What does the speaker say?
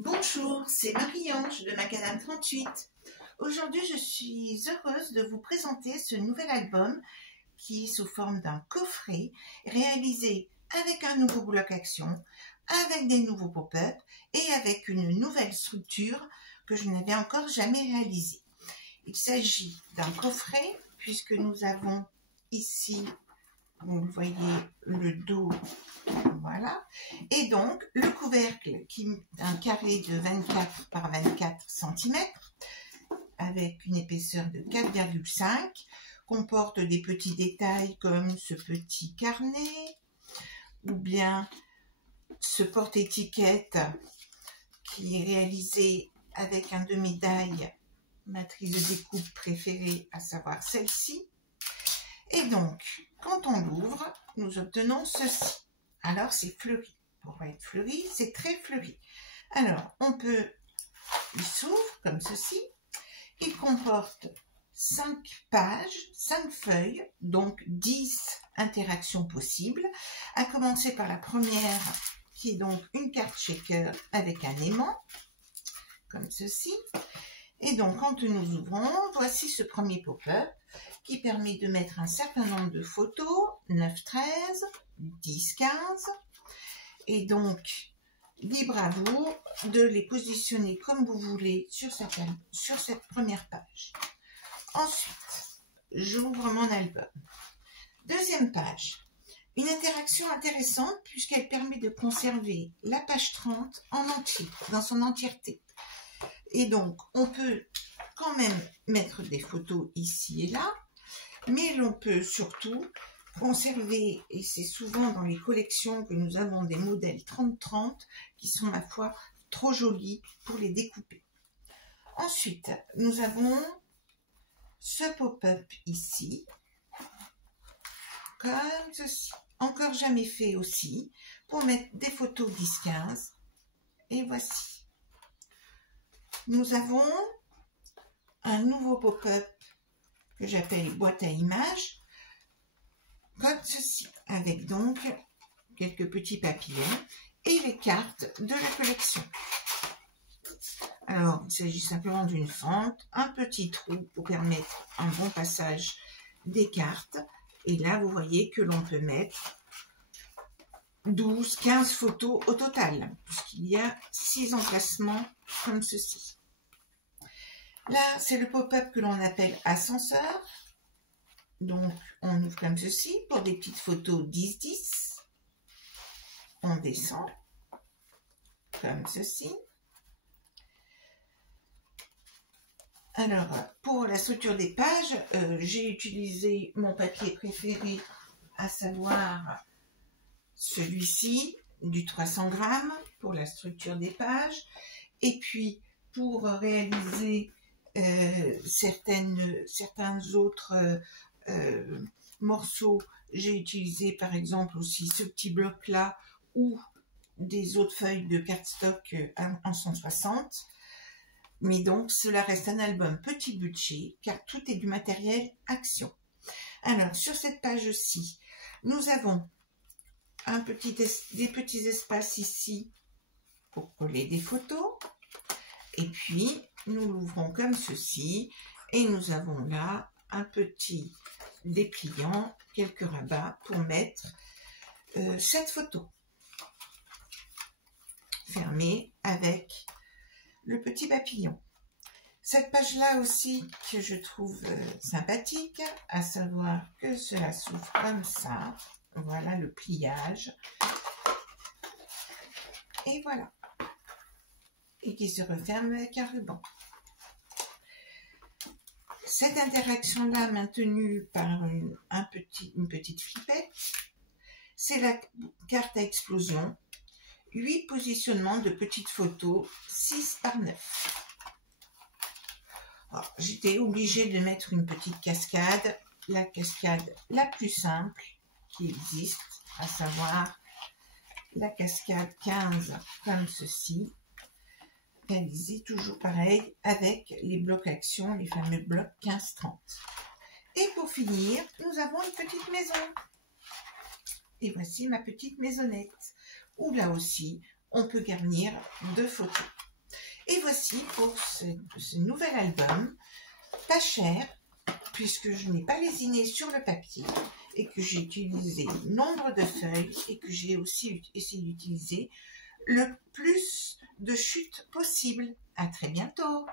Bonjour, c'est Marie-Ange de Macadam 38. Aujourd'hui, je suis heureuse de vous présenter ce nouvel album qui est sous forme d'un coffret réalisé avec un nouveau bloc action, avec des nouveaux pop-up et avec une nouvelle structure que je n'avais encore jamais réalisée. Il s'agit d'un coffret puisque nous avons ici, vous voyez, le dos. Voilà. Et donc, le couvercle qui est un carré de 24 par 24 cm avec une épaisseur de 4,5 comporte des petits détails comme ce petit carnet ou bien ce porte-étiquette qui est réalisé avec un demi-daille matrice de découpe préférée, à savoir celle-ci. Et donc, quand on l'ouvre, nous obtenons ceci. Alors, c'est fleuri. Pour être fleuri, c'est très fleuri. Alors, il s'ouvre comme ceci. Il comporte 5 pages, 5 feuilles, donc 10 interactions possibles, à commencer par la première, qui est donc une carte shaker avec un aimant, comme ceci. Et donc, quand nous ouvrons, voici ce premier pop-up qui permet de mettre un certain nombre de photos, 9, 13, 10, 15. Et donc, libre à vous de les positionner comme vous voulez sur cette première page. Ensuite, j'ouvre mon album. Deuxième page, une interaction intéressante puisqu'elle permet de conserver la page 30 en entier, dans son entièreté. Et donc, on peut quand même mettre des photos ici et là, mais l'on peut surtout conserver, et c'est souvent dans les collections que nous avons des modèles 30-30 qui sont, ma foi, trop jolis pour les découper. Ensuite, nous avons ce pop-up ici, comme ceci, encore jamais fait aussi, pour mettre des photos 10-15, et voici. Nous avons un nouveau pop-up que j'appelle boîte à images, comme ceci, avec donc quelques petits papillons et les cartes de la collection. Alors, il s'agit simplement d'une fente, un petit trou pour permettre un bon passage des cartes. Et là, vous voyez que l'on peut mettre 12, 15 photos au total, puisqu'il y a 6 emplacements comme ceci. Là, c'est le pop-up que l'on appelle ascenseur. Donc, on ouvre comme ceci pour des petites photos 10-10. On descend comme ceci. Alors, pour la structure des pages, j'ai utilisé mon papier préféré, à savoir celui-ci, du 300 grammes, pour la structure des pages. Et puis, pour réaliser certains autres morceaux, j'ai utilisé par exemple aussi ce petit bloc là ou des autres feuilles de cardstock en 160. Mais donc cela reste un album petit budget car tout est du matériel action. Alors sur cette page-ci, nous avons des petits espaces ici pour coller des photos. Et puis nous l'ouvrons comme ceci et nous avons là un petit dépliant, quelques rabats pour mettre cette photo fermée avec le petit papillon. Cette page-là aussi que je trouve sympathique, à savoir que cela s'ouvre comme ça. Voilà le pliage. Et voilà. Et qui se referme avec un ruban. Cette interaction-là maintenue par une petite flippette, c'est la carte à explosion. 8 positionnements de petites photos, 6 par 9. J'étais obligée de mettre une petite cascade, la cascade la plus simple qui existe, à savoir la cascade 15 comme ceci. Réalisé toujours pareil avec les blocs action, les fameux blocs 15-30. Et pour finir, nous avons une petite maison. Et voici ma petite maisonnette, où là aussi, on peut garnir 2 photos. Et voici pour ce nouvel album, pas cher, puisque je n'ai pas lésiné sur le papier et que j'ai utilisé nombre de feuilles et que j'ai aussi essayé d'utiliser le plus de chutes possible. À très bientôt.